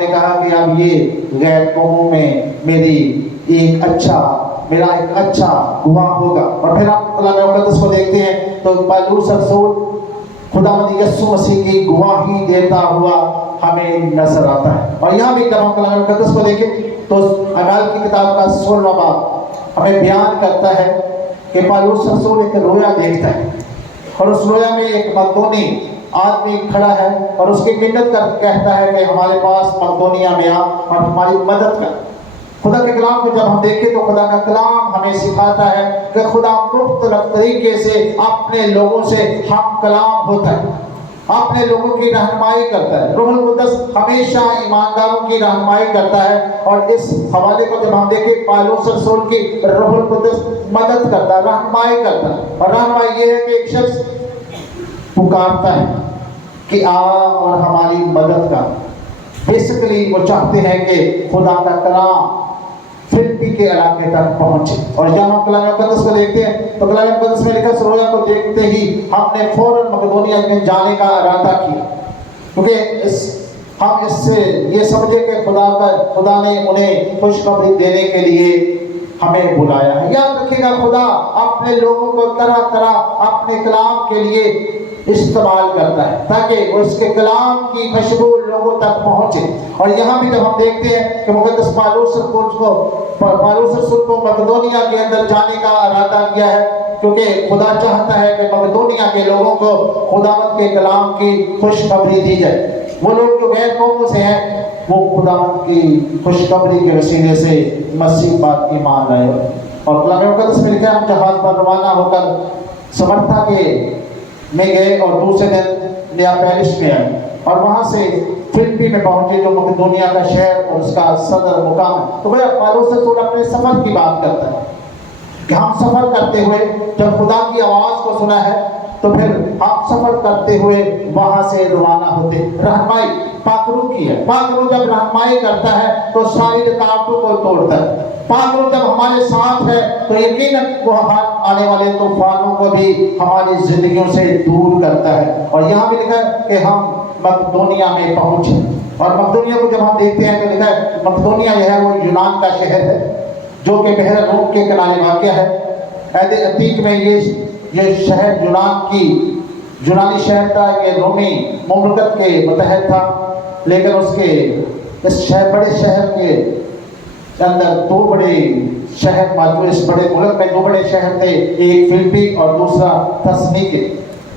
نے کہا کہ اب یہ غیر قوموں میں میرا ایک اچھا گواہ ہوگا. اور پھر آپ کلام مقدس کو دیکھتے ہیں تو پالوس رسول خدا یسوع مسیح کی گواہی دیتا ہوا ہمیں نظر آتا ہے. اور یہاں بھی کلام مقدس کو دیکھیں تو اعمال کی کتاب کا 16واں باب ہمیں بیان کرتا ہے کہ پالوس رسول ایک رویا دیکھتا ہے اور اس رویا میں ایک مقدونی آدمی کھڑا ہے اور اس کی منت کر کہتا ہے کہ ہمارے پاس مقدونیہ میں آ اور ہماری مدد کر. خدا کے کلام کو جب ہم دیکھیں تو خدا کا کلام ہمیں سکھاتا ہے کہ خدا مختلف طریقے سے اپنے لوگوں سے ہم کلام ہوتا ہے، اپنے لوگوں کی رہنمائی کرتا ہے. روح القدس ہمیشہ ایمانداروں کی رہنمائی کرتا ہے. اور اس حوالے کو جب ہم دیکھیں پالوس رسول کی روح القدس مدد کرتا ہے، رہنمائی کرتا ہے. اور رہنمائی یہ ہے کہ ایک شخص پکارتا ہے کہ آ اور ہماری مدد کر. بیسیکلی وہ چاہتے ہیں کہ خدا کا کلام فلپی کے علاقے تک پہنچے. اور جب ہم کلام مقدس کو دیکھتے ہیں تو کلام مقدس میں لکھا سرویا کو دیکھتے ہی ہم نے فوراً مقدونیہ میں جانے کا ارادہ کیا، کیونکہ ہم اس سے یہ سمجھے کہ خدا نے انہیں خوشخبری دینے کے لیے ہمیں بلایا ہے. یاد رکھیے گا خدا اپنے لوگوں کو طرح طرح اپنے کلام کے لیے استعمال کرتا ہے تاکہ اس کے کلام کی خوشبو لوگوں تک پہنچے. اور یہاں بھی جب ہم دیکھتے ہیں کہ مقدس پالوس رسول کو مقدونیہ کے اندر جانے کا ارادہ کیا ہے، کیونکہ خدا چاہتا ہے کہ مقدونیہ کے لوگوں کو خداوند کے کلام کی خوشخبری دی جائے. وہ لوگ جو غیر قوموں سے ہیں وہ خداوند کی خوشخبری کے وسیلے سے مسیح پر ایمان لائے. اور کلام مقدس میں لکھا ہے ہم جہاز پر روانہ ہو کر سمرتھا کے میں گئے اور دوسرے دن نیاپولس میں آئے اور وہاں سے فلپی میں پہنچے جو مقدونیہ کا شہر اور اس کا صدر مقام ہے. تو بھائی پالوس رسول اپنے سفر کی بات کرتا ہے کہ ہم سفر کرتے ہوئے جب خدا کی آواز کو سنا ہے تو پھر ہم سفر کرتے ہوئے وہاں سے روانہ ہوتے. رہنمائی پاک روح کی ہے. پاک روح جب رہنمائی کرتا ہے تو ساری رکاوٹوں کو توڑتا ہے. پاک روح جب ہمارے ساتھ ہے تو یقیناً وہ آنے والے طوفانوں کو بھی ہماری زندگیوں سے دور کرتا ہے. اور یہاں بھی لکھا ہے کہ ہم مقدونیہ میں پہنچے. اور مقدونیہ کو جب ہم دیکھتے ہیں تو لکھا ہے مقدونیہ یہ ہے وہ یونان کا شہر ہے جو کہ بحر روم کے کنارے واقع ہے. عہد عتیق میں یہ شہر یونانی شہر تھا، یہ رومی مملکت کے متحد تھا. لیکن اس بڑے شہر کے اندر دو بڑے شہر موجود. اس بڑے ملک میں دو بڑے شہر تھے، ایک فلپی اور دوسرا تسنیکے.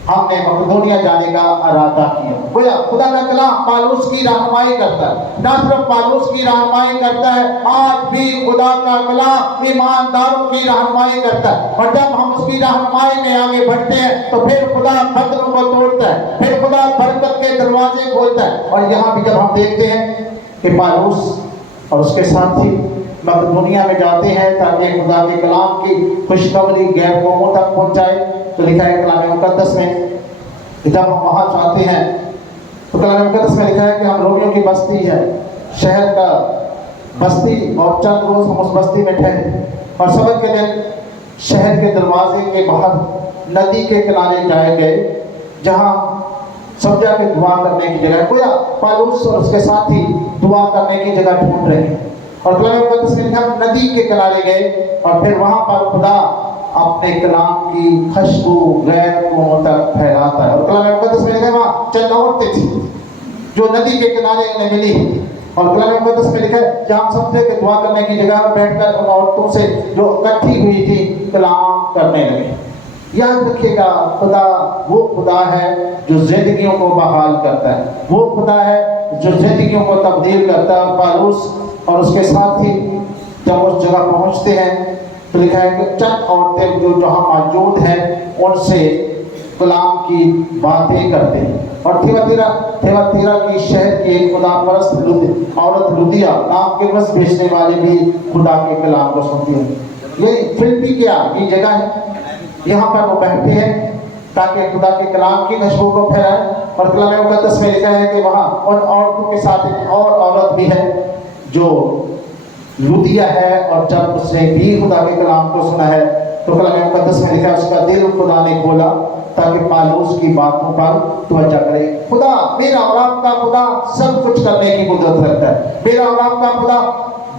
ہم نے مقدونیہ جانے کا ارادہ کیا. گویا خدا کا کلام پالوس کی رہنمائی کرتا ہے. نہ صرف پالوس کی رہنمائی کرتا ہے، آج بھی خدا کا کلام ایمانداروں کی رہنمائی کرتا ہے. اور جب ہم اس کی رہنمائی میں آگے بڑھتے ہیں تو پھر خدا بندھنوں کو توڑتا ہے، پھر خدا برکت کے دروازے کھولتا ہے. اور یہاں بھی جب ہم دیکھتے ہیں کہ پالوس اور اس کے ساتھی مقدونیہ میں جاتے ہیں تاکہ خدا کے کلام کی خوشخبری غیر قوموں تک پہنچائے، تو لکھا ہے کلام مقدس میں جب ہم وہاں جاتے ہیں تو کلام مقدس میں لکھا ہے کہ ہم رومیوں کی بستی ہے، شہر کا بستی، اور چند روز ہم اس بستی میں ٹھہرے. اور سبت کے دن شہر کے دروازے کے باہر ندی کے کنارے جائے گئے جہاں سمجھا کہ دعا کرنے کی جگہ. گویا پالوس اور اس کے ساتھی دعا کرنے کی جگہ ڈھونڈ رہے ہیں. اور کلام مقدس میں لکھا ندی کے کنارے گئے اور پھر وہاں پر خدا اپنے کلام کی خوشبو غیر قوموں تک پھیلاتا ہے. اور کلام مقدس میں لکھا ہے وہاں چند عورتیں تھیں جو ندی کے کنارے انہیں ملی. اور کلام مقدس میں لکھا ہے جہاں سمجھے کہ دعا کرنے کی جگہ پر بیٹھ کر ان عورتوں سے جو اکٹھی ہوئی تھی کلام کرنے لگے. یاد رکھیے گا خدا وہ خدا ہے جو زندگیوں کو بحال کرتا ہے، وہ خدا ہے جو زندگیوں کو تبدیل کرتا ہے. پالوس اور اس کے ساتھی جب اس جگہ پہنچتے ہیں تو لکھا ہے کہ چند عورتیں جو جہاں موجود ہیں ان سے کلام کی باتیں کرتے ہیں. اور تھیواتیرا کی شہر کی ایک خدا پرست عورت لودیا نام کے رس بیچنے والی بھی خدا کے کلام کو سنتی ہے. یہ فلپی کیا یہ جگہ ہے، یہاں پر وہ بیٹھتے ہیں تاکہ خدا کے کلام کی خوشبو کو پھیلائے. اور کلام مقدس میں لکھا ہے کہ وہاں ان عورتوں کے ساتھ ایک اور عورت بھی ہے جو لودیا ہے، اور جب اس نے بھی خدا کے کلام کو سنا ہے تو کلام مقدس میں لکھا ہے اس کا دل خدا نے کھولا تاکہ پالوس کی باتوں پر توجہ کرے۔ خدا میرا اور آپ کا خدا سب کچھ کرنے کی قدرت رکھتا ہے، میرا اور آپ کا خدا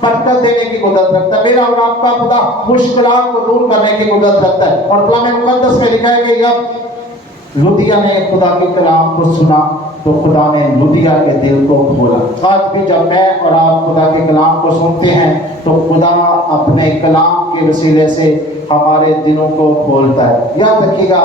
برکت دینے کی قدرت رکھتا ہے، میرا اور آپ کا خدا مشکلات کو دور کرنے کی قدرت رکھتا ہے۔ اور کلام مقدس میں لکھا ہے کہ جب لودیا نے خدا کے کلام کو سنا تو خدا نے لودیا کے دل کو کھولا۔ آج بھی جب میں اور آپ خدا کے کلام کو سنتے ہیں تو خدا اپنے کلام کے وسیلے سے ہمارے دلوں کو کھولتا ہے۔ یاد رکھیے گا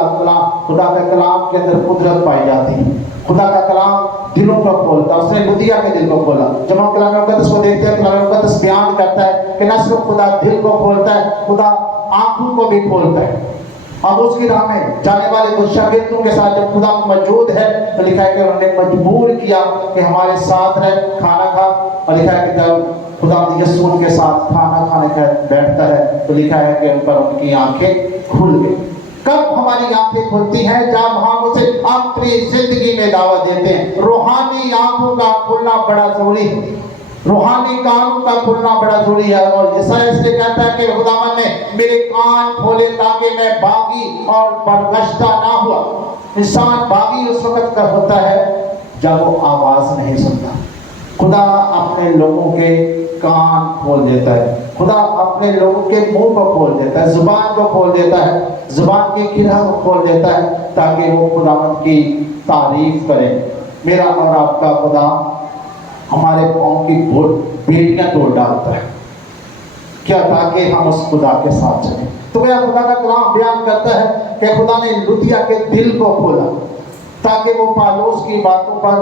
خدا کا کلام کے اندر قدرت پائی جاتی ہے، خدا کا کلام دلوں کو کھولتا ہے۔ اس نے لودیا کے دل کو کھولا۔ جب ہم کلام مقدس کو دیکھتے ہیں، کلام مقدس بیان کرتا ہے کہ نہ صرف خدا دل کو کھولتا ہے، خدا آنکھوں کو بھی کھولتا ہے۔ اب اس کی راہ میں جانے والے کچھ شاگردوں کے ساتھ جب خدا موجود ہے تو لکھا ہے کہ انہوں نے مجبور کیا کہ ہمارے ساتھ رہ، کھانا کھا۔ اور لکھا ہے کہ جب خدا یسوع ان کے ساتھ کھانا کھانے کا بیٹھتا ہے تو لکھا ہے کہ ان پر ان کی آنکھیں کھل گئی۔ کب ہماری آنکھیں کھلتی ہیں؟ جب ہم اسے اپنی زندگی میں دعوت دیتے ہیں۔ روحانی آنکھوں کا کھلنا بڑا ضروری ہے، روحانی کان کا کھلنا بڑا ضروری ہے۔ اور یسایا اس لیے کہتا ہے کہ خداوند نے میرے کان کھولے تاکہ میں باغی اور برگشتہ نہ ہوا۔ انسان باغی اس وقت کا ہوتا ہے جب وہ آواز نہیں سنتا۔ خدا اپنے لوگوں کے کان کھول دیتا ہے، خدا اپنے لوگوں کے منہ کو کھول دیتا ہے، زبان کو کھول دیتا ہے، زبان کی گرہ کو کھول دیتا ہے تاکہ وہ خداوند کی تعریف کرے۔ میرا اور آپ کا خدا ہمارے پاؤں کی بیڑیاں توڑ ڈالتا ہے، کیا تاکہ ہم اس خدا کے ساتھ چلیں۔ تو میرا خدا کا کلام بیان کرتا ہے کہ خدا نے لودیا کے دل کو کھولا تاکہ وہ پالوس کی باتوں پر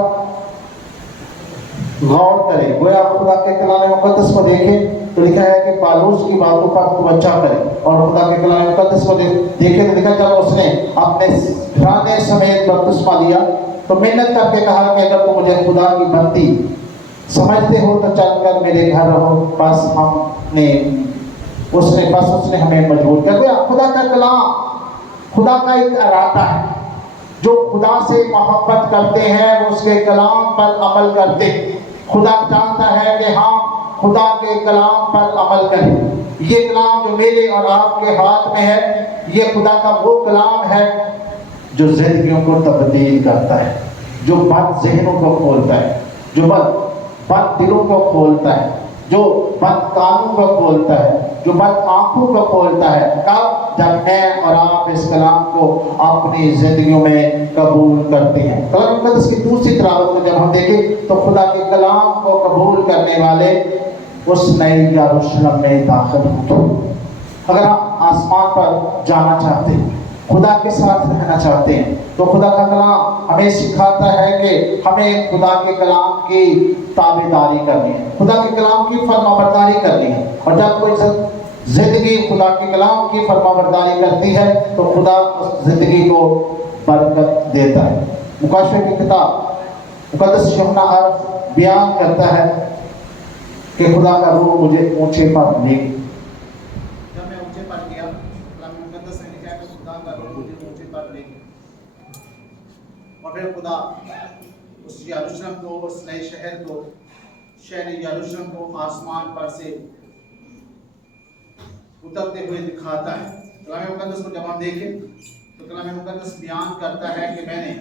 غور کرے۔ گویا خدا کے کلام مقدس کو دیکھیں تو لکھا ہے کہ پالوس کی باتوں پر توجہ کرے، اور خدا کے کلام مقدس کو دیکھیں تو لکھا جب اس نے اپنے گھرانے سمیت بپتسمہ لیا تو محنت کر کے کہا کہ اگر تم مجھے خدا کی بندی سمجھتے ہو تو چل کر میرے گھر رہو۔ بس اس نے ہمیں مجبور کر دیا۔ خدا کا کلام خدا کا ایک ارادہ ہے، جو خدا سے محبت کرتے ہیں وہ اس کے کلام پر عمل کرتے ہیں۔ خدا چاہتا ہے کہ ہم خدا کے کلام پر عمل کریں۔ یہ کلام جو میرے اور آپ کے ہاتھ میں ہے، یہ خدا کا وہ کلام ہے جو زندگیوں کو تبدیل کرتا ہے، جو بد ذہنوں کو کھولتا ہے، جو بد دلوں کو کھولتا ہے، جو بد کانوں کو کھولتا ہے، جو بد آنکھوں کو کھولتا ہے۔ کب؟ جب میں اور آپ اس کلام کو اپنی زندگیوں میں قبول کرتے ہیں۔ کلام مقدس کی دوسری تلاوت میں جب ہم دیکھیں تو خدا کے کلام کو قبول کرنے والے اس نئے یروشلم میں داخل ہوتے۔ اگر ہم آسمان پر جانا چاہتے ہیں، خدا کے ساتھ رہنا چاہتے ہیں، تو خدا کا کلام ہمیں سکھاتا ہے کہ ہمیں خدا کے کلام کی تابعداری کرنی ہے، خدا کے کلام کی فرمانبرداری کرنی ہے۔ اور جب کوئی زندگی خدا کے کلام کی فرمانبرداری کرتی ہے تو خدا اس زندگی کو برکت دیتا ہے۔ مکاشفہ کی کتاب مقدس یوحنا عرف بیان کرتا ہے کہ خدا کا روح مجھے اونچے پر لے گیا۔ جب میں اونچے پر گیا، کلام مقدس میں لکھا ہے کہ خدا کا روح مجھے اونچے پر لے گیا، اور پھر خدا اس یروشلم کو، اس نئے شہر کو، شہر یروشلم کو آسمان پر سے اترتے ہوئے دکھاتا ہے۔ کلام مقدس کو جب ہم دیکھیں تو کلام مقدس بیان کرتا ہے کہ میں نے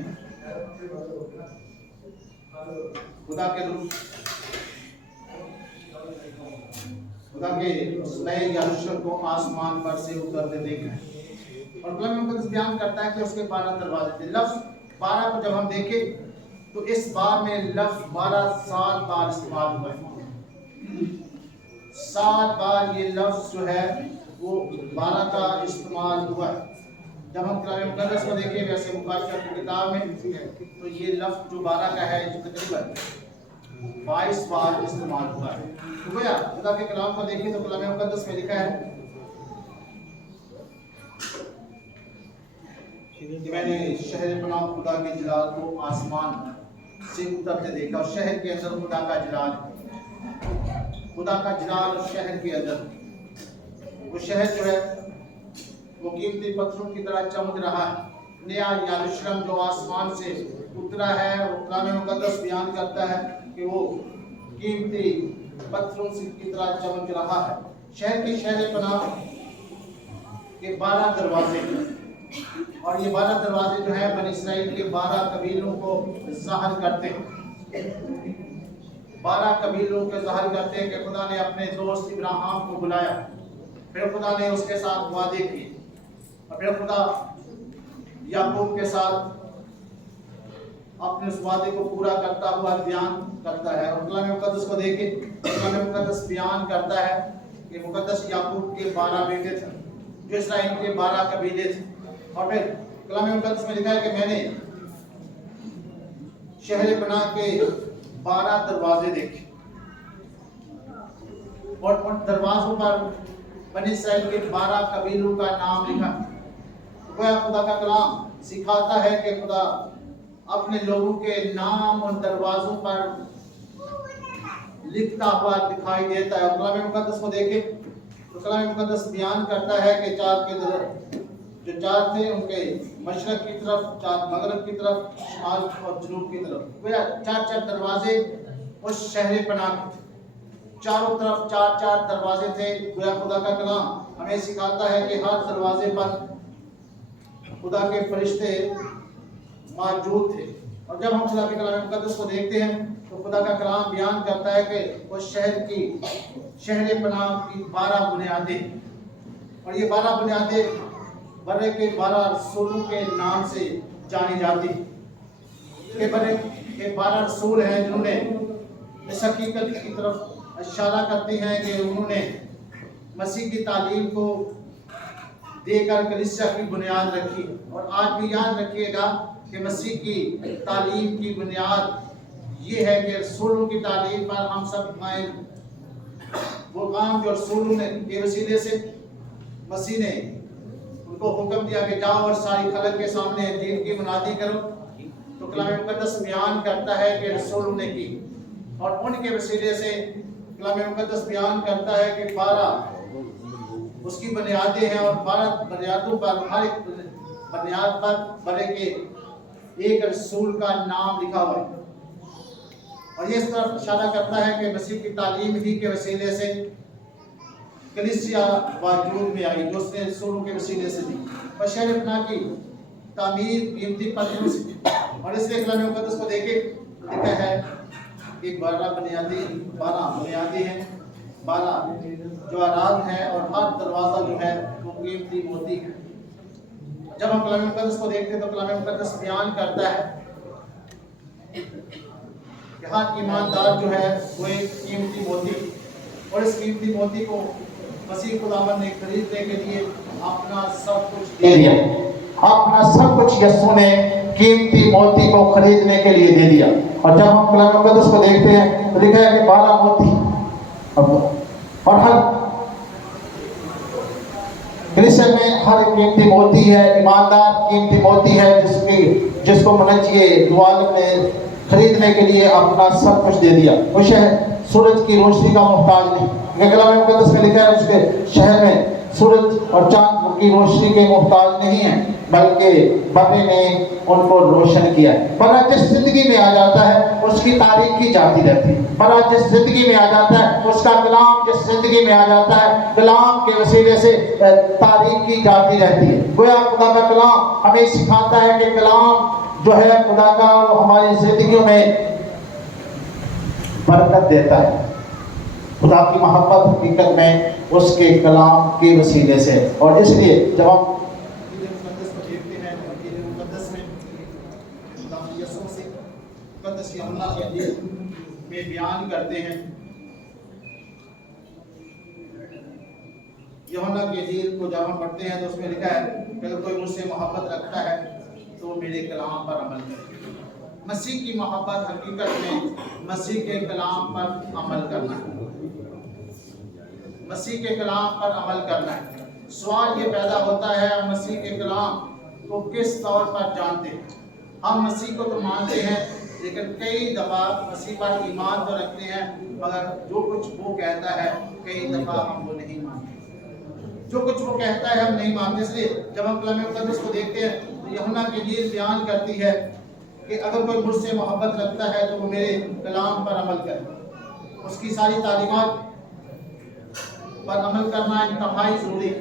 خدا کے اس نئے یروشلم کو آسمان پر سے اترتے دیکھا ہے۔ اور کلام مقدس بیان کرتا ہے کہ اس کے 12 دروازے تھے۔ لفظ 12 کو جب ہم دیکھیں تو اس بار میں لفظ 12 7 بار استعمال ہوا ہے۔ 7 بار یہ لفظ جو ہے وہ 12 کا استعمال ہوا ہے۔ جب ہم کلام مقدس کو دیکھیں ویسے مکاشفہ کی کتاب میں تو یہ لفظ جو 12 کا ہے جو تقریباً 22 بار استعمال ہوا ہے۔ تو گویا خدا کے کلام کو دیکھیں تو کلام مقدس میں لکھا ہے کہ میں نے شہر پناہ خدا کے جلال کو آسمان سے اترتے دیکھا، اور شہر کے اندر خدا کا جلال ہے، خدا کا جلال اور شہر کے اندر۔ وہ شہر جو ہے وہ قیمتی پتھروں کی طرح چمک رہا ہے۔ نیا یروشلم جو آسمان سے اترا ہے، وہ کلام مقدس بیان کرتا ہے کہ وہ قیمتی پتھروں کی طرح چمک رہا ہے۔ شہر کی شہر پناہ کے 12 دروازے، اور یہ 12 دروازے جو ہیں بنی اسرائیل کے 12 قبیلوں کو ظاہر کرتے ہیں، 12 قبیلوں کے ظاہر کرتے ہیں کہ خدا نے اپنے دوست ابراہیم کو بلایا، پھر خدا نے اس کے ساتھ وعدے کیے، اور پھر خدا یعقوب کے ساتھ اپنے اس وعدے کو پورا کرتا ہوا بیان کرتا ہے۔ اور کلام مقدس کو دیکھیں، کلام مقدس بیان کرتا ہے کہ مقدس یعقوب کے 12 بیٹے تھے جو اسرائیل کے 12 قبیلے تھے، اور پھر کلام مقدس میں لکھا ہے کہ میں نے شہر پناہ کے 12 دروازے دیکھے، اور ان دروازوں پر بنی اسرائیل کے 12 قبیلوں کا نام لکھا۔ گویا خدا کا کلام سکھاتا ہے کہ خدا اپنے لوگوں کے نام ان دروازوں پر لکھتا ہوا دکھائی دیتا ہے۔ اور کلام مقدس کو دیکھیں تو کلام مقدس بیان کرتا ہے کہ جو چار تھے ان کے مشرق کی طرف، چار مغرب کی طرف، شمال اور جنوب کی طرف، گویا 4 دروازے اس شہر پناہ کے تھے، چاروں طرف 4 دروازے تھے۔ گویا خدا کا کلام ہمیں سکھاتا ہے کہ ہر دروازے پر خدا کے فرشتے موجود تھے۔ اور جب ہم خدا کے کلام مقدس کو دیکھتے ہیں تو خدا کا کلام بیان کرتا ہے کہ اس شہر پناہ کی 12 بنیادیں، اور یہ 12 بنیادیں برے کے 12 رسولوں کے نام سے جانی جاتی ہیں۔ کہ برے کے 12 رسول ہیں جنہوں نے اس حقیقت کی طرف اشارہ کرتے ہیں کہ انہوں نے مسیح کی تعلیم کو دے کر کلیسیا کی بنیاد رکھی۔ اور آج بھی یاد رکھیے گا کہ مسیح کی تعلیم کی بنیاد یہ ہے کہ رسولوں کی تعلیم پر ہم سب قائم۔ وہ کام جو رسولوں نے کے وسیلے سے مسیح نے ان کو حکم دیا کہ جاؤ اور ساری خلق کے سامنے دین کی منادی کرو، تو کلام مقدس بیان کرتا ہے کہ رسولوں نے کی، اور ان کے وسیلے سے کلام مقدس بیان کرتا ہے کہ 12 اس کی بنیادیں ہیں، اور 12 بنیادوں پر ہر ایک بنیاد پر برے کے ایک رسول کا نام لکھا ہوا ہے۔ اور یہ اس طرف اشارہ کرتا ہے کہ مسیح کی تعلیم ہی کے وسیلے سے کلیسیا وجود میں آئی، جو اس نے رسولوں کے وسیلے سے دی، اور شہر پناہ کی تعمیر قیمتی پتھروں سے، اور اس لیے کلام مقدس کو دیکھیں لکھا ہے کہ 12 بنیادیں ہیں، 12 جواہرات ہیں، اور ہر دروازہ جو ہے وہ قیمتی موتی ہے۔ جب ہم کلام مقدس کو دیکھتے ہیں تو کلام مقدس بیان کرتا ہے کہ ہر ایماندار جو ہے وہ ایک قیمتی موتی، اور اس قیمتی موتی کو مسیح خداوند نے خریدنے کے لیے اپنا سب کچھ دے دیا، اپنا سب کچھ یسوع نے قیمتی موتی کو خریدنے کے لیے دے دیا۔ اور جب ہم کلام مقدس کو دیکھتے ہیں تو لکھا ہے کہ 12 موتی، اور ہر کلیسیا میں ہر قیمتی موتی ہے، ایماندار قیمتی موتی ہے جس کو منجیے دوالب نے خریدنے کے لیے اپنا سب کچھ دے دیا۔ وہ شہر سورج کی روشنی کا محتاج نہیں، کلام مقدس میں لکھا ہے اس کے شہر میں سورج اور چاند کی روشنی کے محتاج نہیں ہیں، بلکہ برے نے ان کو روشن کیا ہے۔ برا جس زندگی میں آ جاتا ہے اس کی تاریخ کی جاتی رہتی ہے، برا جس زندگی میں آ جاتا ہے اس کا کلام جس زندگی میں آ جاتا ہے کلام کے وسیلے سے تاریخ کی جاتی رہتی ہے۔ گویا خدا کا کلام ہمیں سکھاتا ہے کہ کلام جو ہے خدا کا وہ ہماری زندگیوں میں برکت دیتا ہے۔ خدا کی محبت حقیقت میں اس کے کلام کے وسیلے سے، اور اس لیے جب ہم مقدس کو دیکھتے ہیں مقدس میں یسوع سے مقدس یوحنا کے انجیل میں بیان کرتے ہیں، یوحنا کے انجیل کو جب ہم پڑھتے ہیں تو اس میں لکھا ہے کہ اگر کوئی مجھ سے محبت رکھتا ہے تو میرے کلام پر عمل کرے۔ مسیح کی محبت حقیقت میں مسیح کے کلام پر عمل کرنا ہے، مسیح کے کلام پر عمل کرنا ہے۔ سوال یہ پیدا ہوتا ہے ہم مسیح کے کلام کو کس طور پر جانتے ہیں؟ ہم مسیح کو تو مانتے ہیں لیکن کئی دفعہ مسیح پر ایمان تو رکھتے ہیں، مگر جو کچھ وہ کہتا ہے کئی دفعہ ہم وہ نہیں مانتے، جو کچھ وہ کہتا ہے ہم نہیں مانتے۔ اس لیے جب ہم کلام مقدس کو دیکھتے ہیں تو یوحنا کی انجیل بیان کرتی ہے کہ اگر کوئی مجھ سے محبت رکھتا ہے تو وہ میرے کلام پر عمل کرے۔ اس کی ساری تعلیمات پر عمل کرنا انتہائی ضروری ہے۔